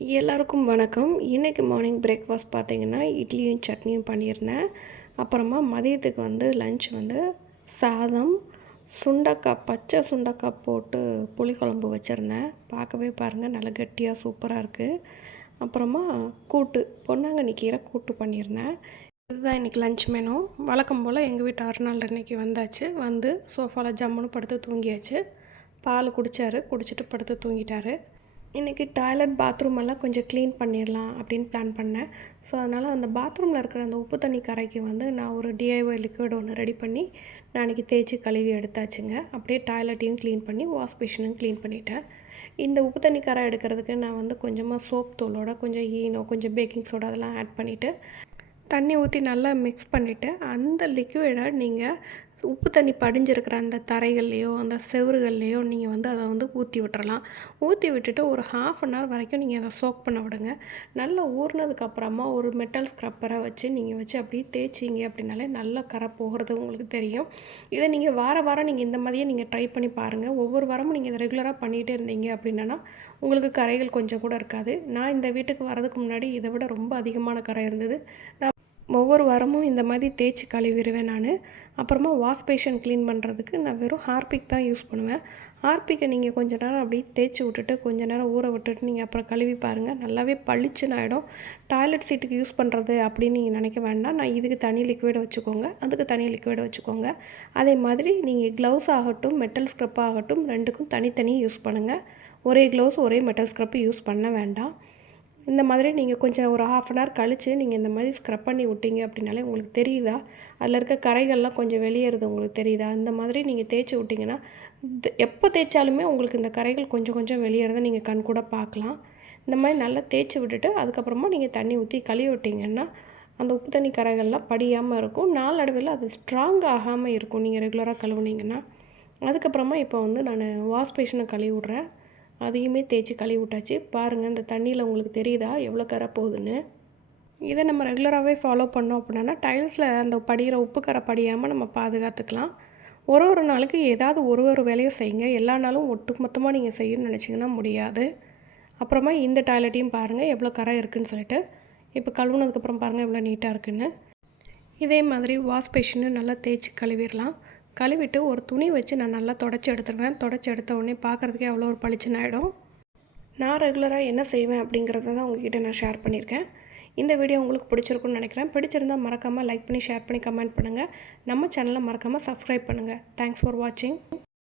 எல்லாருக்கும் வணக்கம். இன்றைக்கி மார்னிங் பிரேக்ஃபாஸ்ட் பார்த்தீங்கன்னா, இட்லியும் சட்னியும் பண்ணியிருந்தேன். அப்புறமா மதியத்துக்கு லஞ்ச் சாதம், சுண்டக்காய் பச்சை சுண்டக்காய் போட்டு புளிக்குழம்பு வச்சுருந்தேன். பார்க்கவே பாருங்கள் நல்லா கெட்டியாக சூப்பராக இருக்குது. அப்புறமா கூட்டு, பொன்னாங்கண்ணி கீரை கூட்டு பண்ணியிருந்தேன். இதுதான் இன்றைக்கி லஞ்ச் மெனு. வழக்கம் போல் எங்கள் வீட்டு அருணாள் இன்றைக்கி வந்தாச்சு. சோஃபாவில் ஜம்முன்னு படுத்து தூங்கியாச்சு. பால் குடித்தார், குடிச்சிட்டு படுத்து தூங்கிட்டார். இன்றைக்கி டாய்லெட் பாத்ரூம் எல்லாம் கொஞ்சம் க்ளீன் பண்ணிடலாம் அப்படின்னு பிளான் பண்ணேன். ஸோ அதனால் அந்த பாத்ரூமில் இருக்கிற அந்த உப்பு தண்ணி கரைக்கு நான் ஒரு டிஐஒய் லிக்விட் ஒன்று ரெடி பண்ணி நான் இன்றைக்கி தேய்ச்சி கழுவி எடுத்தாச்சுங்க. அப்படியே டாய்லெட்டையும் க்ளீன் பண்ணி வாஷ் பேஷனும் க்ளீன் பண்ணிட்டேன். இந்த உப்பு தண்ணி கரை எடுக்கிறதுக்கு நான் கொஞ்சமாக சோப் தூளோட கொஞ்சம் ஈனோ கொஞ்சம் பேக்கிங் சோடா அதெல்லாம் ஆட் பண்ணிவிட்டு தண்ணி ஊற்றி நல்லா மிக்ஸ் பண்ணிவிட்டு அந்த லிக்விடை நீங்கள் உப்பு தண்ணி படிஞ்சிருக்கிற அந்த தரைகள்லையோ அந்த செவறுகள்லையோ நீங்கள் அதை ஊற்றி விட்டுறலாம். ஊற்றி விட்டுட்டு ஒரு 1/2 அன் ஹவர் வரைக்கும் நீங்கள் அதை சோக் பண்ண விடுங்க. நல்லா ஊறினதுக்கப்புறமா ஒரு மெட்டல் ஸ்க்ரப்பரை வச்சு நீங்கள் அப்படியே தேய்ச்சிங்க அப்படின்னாலே நல்லா கரை போகிறது உங்களுக்கு தெரியும். இதை நீங்கள் வாரம் நீங்கள் இந்த மாதிரியே நீங்கள் ட்ரை பண்ணி பாருங்கள். ஒவ்வொரு வாரமும் நீங்கள் இதை ரெகுலராக பண்ணிகிட்டே இருந்தீங்க அப்படின்னா உங்களுக்கு கரைகள் கொஞ்சம் கூட இருக்காது. நான் இந்த வீட்டுக்கு வரதுக்கு முன்னாடி இதை விட ரொம்ப அதிகமான கரை இருந்தது. நான் ஒவ்வொரு வாரமும் இந்த மாதிரி தேய்ச்சி கழுவிடுவேன் நான். அப்புறமா வாஷ் பேஷன் க்ளீன் பண்ணுறதுக்கு நான் வெறும் ஹார்பிக் தான் யூஸ் பண்ணுவேன். ஹார்பிக்கை நீங்கள் கொஞ்சம் நேரம் அப்படியே தேய்ச்சி விட்டுட்டு கொஞ்சம் நேரம் ஊற விட்டுட்டு நீங்கள் அப்புறம் கழுவி பாருங்கள், நல்லாவே பளிச்சுன்னு ஆகிடும். டாய்லெட் சீட்டுக்கு யூஸ் பண்ணுறது அப்படின்னு நீங்கள் நினைக்க வேண்டாம். நான் இதுக்கு தனி லிக்விடை வச்சுக்கோங்க, அதுக்கு தனி லிக்விடை வச்சுக்கோங்க. அதே மாதிரி நீங்கள் க்ளவுஸ் ஆகட்டும் மெட்டல் ஸ்க்ரப் ஆகட்டும் ரெண்டுக்கும் தனித்தனி யூஸ் பண்ணுங்கள். ஒரே க்ளவுஸ் ஒரே மெட்டல் ஸ்க்ரப்பு யூஸ் பண்ண வேண்டாம். இந்த மாதிரி நீங்கள் கொஞ்சம் ஒரு 1/2 அன் ஹவர் கழித்து நீங்கள் இந்த மாதிரி ஸ்க்ரப் பண்ணி விட்டீங்க அப்படின்னாலே உங்களுக்கு தெரியுதா, அதில் இருக்க கரைகள்லாம் கொஞ்சம் வெளியேறது உங்களுக்கு தெரியுதா? இந்த மாதிரி நீங்கள் தேய்ச்சி விட்டிங்கன்னா எப்போ தேய்ச்சாலுமே உங்களுக்கு இந்த கரைகள் கொஞ்சம் கொஞ்சம் வெளியேறதை நீங்கள் கண் கூட பார்க்கலாம். இந்த மாதிரி நல்லா தேய்ச்சி விட்டுட்டு அதுக்கப்புறமா நீங்கள் தண்ணி ஊற்றி கழுவி விட்டிங்கன்னா அந்த உப்பு தண்ணி கரைகள்லாம் படியாமல் இருக்கும். நாளடைவில் அது ஸ்ட்ராங் ஆகாமல் இருக்கும் நீங்கள் ரெகுலராக கழுவுனீங்கன்னா. அதுக்கப்புறமா இப்போ நான் வாஷ் பேஷனை கழுவி விட்றேன். அதையுமே தேய்ச்சி கழுவி விட்டாச்சு. பாருங்கள் இந்த தண்ணியில் உங்களுக்கு தெரியுதா எவ்வளோ கரை போகுதுன்னு. இதை நம்ம ரெகுலராகவே ஃபாலோ பண்ணோம் அப்படின்னா டைல்ஸில் அந்த படிகிற உப்பு கரை படியாமல் நம்ம பாதுகாத்துக்கலாம். ஒரு நாளுக்கு ஏதாவது ஒரு வேலையும் செய்யுங்க. எல்லா நாளும் மொத்தமாக நீங்கள் செய்யணும்னு நினச்சிங்கன்னா முடியாது. அப்புறமா இந்த டாய்லெட்டையும் பாருங்கள் எவ்வளோ கரை இருக்குதுன்னு சொல்லிட்டு. இப்போ கழுவுனதுக்கப்புறம் பாருங்கள் எவ்வளோ நீட்டாக இருக்குதுன்னு. இதே மாதிரி வாஷ் பேஷனும் நல்லா தேய்ச்சி கழுவிடலாம். கழுவிட்டு ஒரு துணி வச்சு நான் நல்லா தொடச்சி எடுத்துருவேன். தொடச்சி எடுத்த உடனே பார்க்குறதுக்கே அவ்வளோ ஒரு பளிச்சுன்னு ஆகிடும். நான் ரெகுலராக என்ன செய்வேன் அப்படிங்கிறத தான் உங்ககிட்ட நான் ஷேர் பண்ணியிருக்கேன். இந்த வீடியோ உங்களுக்கு பிடிச்சிருக்குன்னு நினைக்கிறேன். பிடிச்சிருந்தால் மறக்காமல் லைக் பண்ணி ஷேர் பண்ணி கமெண்ட் பண்ணுங்கள். நம்ம சேனலை மறக்காமல் சப்ஸ்கிரைப் பண்ணுங்கள். தேங்க்ஸ் ஃபார் வாட்சிங்.